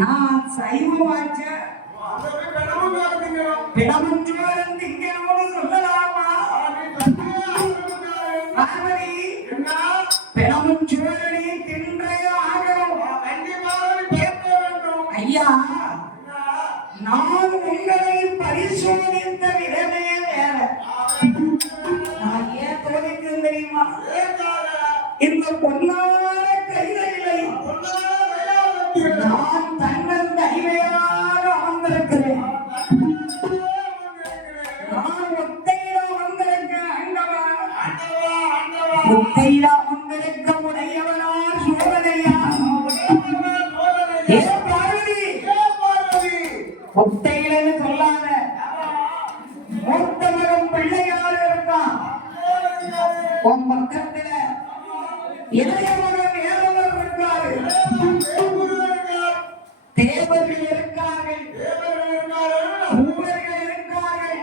நான் சைவமாச்ச பிடமஞ்சோரம் திங்கணும்னு சொல்லலாமா? பார்வதி பிடமஞ்சோரனி தின்றைய ஆகணும். ஐயா, நான் உங்களை பரிசோதித்த விதமே வேற. நான் ஏன் தோதித்தேன் தெரியுமா? இந்த பொன்னான கைகளை நான் தன்னன் தனிமையாக அமர்ந்திருக்கிறேன். நான் ஒத்தையில அமர்ந்திருக்கேன். ஒத்தையில அமர்ந்திருக்க உடையவனார் சோதனையா? ஏ பார்வதி, ஒத்தையிலன்னு சொல்லாத. மூத்த மகன் பிள்ளையார் இருக்கான் உன் பக்கத்துல. இளைய மகன் ஏழவர் இருக்காரு. தேவர்கள் இருக்கார்கள், பூவர்கள் இருக்கார்கள்,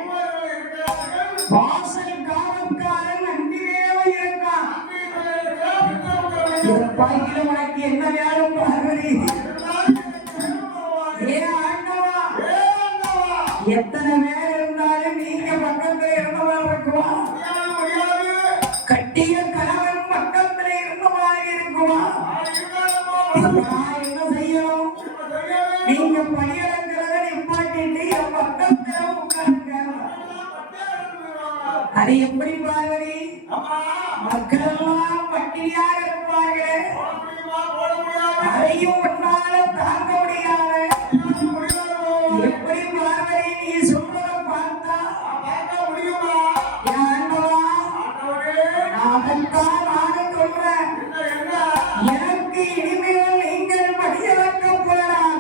வாசல் காவல்காரன் அன்பிலேவை இருக்கான். பாய்கிலும் உனக்கு என்ன வேணும் பார்வதி? ஏ ஆண்டவா, எத்தனை பேர் இருந்தாலும் நீங்க பக்கத்துல இருந்தவன் இருக்குமா? கட்டிய கணவன் பக்கத்துல இருந்தவாறு இருக்குமா? என்ன செய்யணும்? நீங்க பணியிறங்கிறத நிப்பாட்டிட்டு என் பக்கத்துல உட்காருங்க. அது எப்படி பார்வதி? மக்கள் எல்லாம் பட்டினியாக இருப்பார்கள். அதையும் உன்னால தாங்க முடியாது. எப்படி பார்வதி நீ சொல்றத பார்த்தா நான் சொல்றேன். எனக்கு இனிமேல் நீங்கள் படியிறக்க போறான்.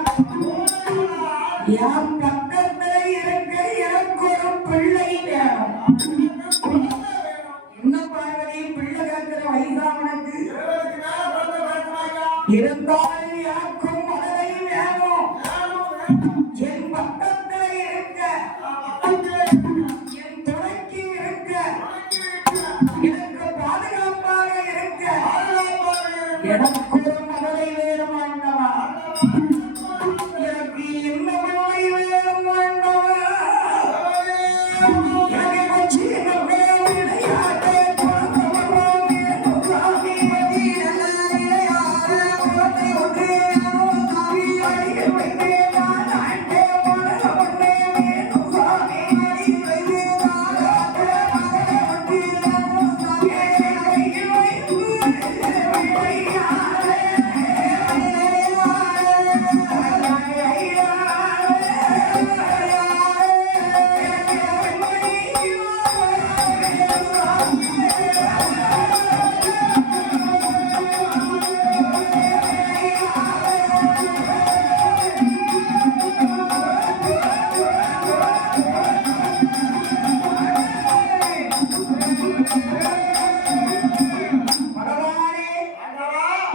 என் பக்கத்துல இருக்க எனக்கு ஒரு பிள்ளை வேணும். என்ன பார்வதி, பிள்ளை கேட்கிற வயசா உனக்கு? இருந்தால் யாருக்கும் மனதை வேணும். என் பக்கத்துல இருக்க, என் துணைக்கு இருக்க, எனக்கு பாதுகாப்பாக இருக்க, எனக்கு ஒரு மனதை வேணும் ஆண்டவா. எனக்கு என்ன மனதை வேணும் ஆண்டவா? எனக்கு சின்ன விளையாட்டு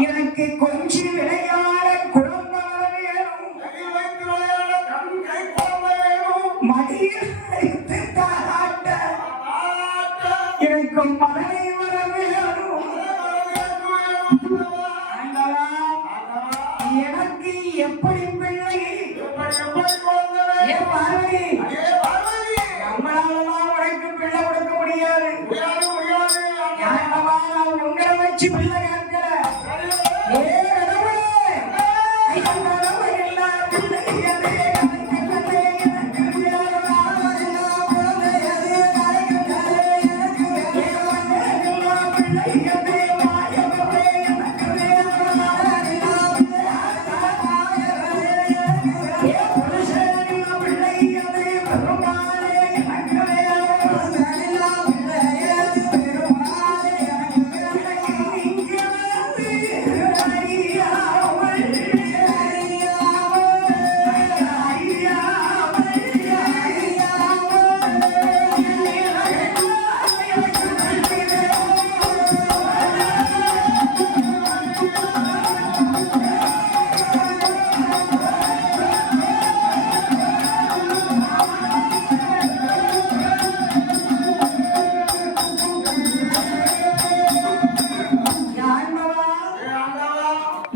எனக்கு கொஞ்சம் விளையாட குழந்தை வேணும். மடியில் வைத்து தாராட்ட எனக்கு மழை வர வேணும். எனக்கு எப்படி பிள்ளை? ஏன் பார்வதி, நம்மளாலதான் உனக்கு பிள்ளை கொடுக்க முடியாது. நான் உங்களை வச்சு பிள்ளை கேட்கிறேன்.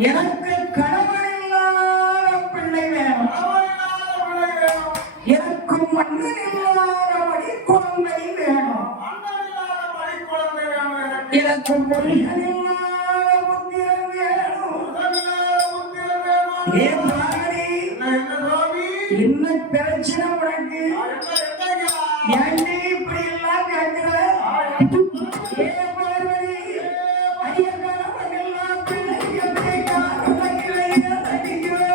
எனக்கு கணவன் இல்லாத பிள்ளை மன்னன் இல்லாதபடி குழந்தை வேணும். எனக்கு பொருள்கள் இல்லாத புத்திரன் வேணும். ஏன் பார்வதி என்ன பிரச்சனை உனக்கு? ஏன்டி இப்படி எல்லாம் கேட்கிற? ஏன் பார்வதி அடியக்காரவன் எல்லாம் பிள்ளைகளை காரணங்களையே தட்டிக்கிறார்.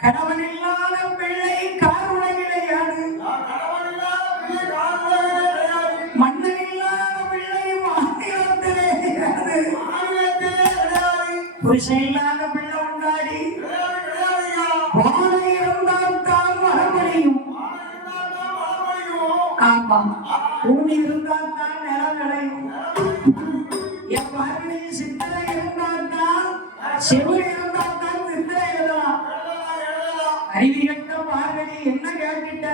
கணவன் இல்லாத பிள்ளை காருலகிலையாது. மன்னன் இல்லாத பிள்ளை மாநிலத்திலேயாது. புருஷன் இல்லாத பிள்ளை உண்டாடி வாழை இருந்தால் தான் மரமணியும். ஆமா, பூமி இருந்தால் தான் நிலம் விளையும். என் பார்வதி சித்திரை இருந்தால் தான் செவ்வரி இருந்தால் தான் சித்திரை எழுதலாம். அறிவிகட்ட பார்வதி என்ன கேட்டுட்ட?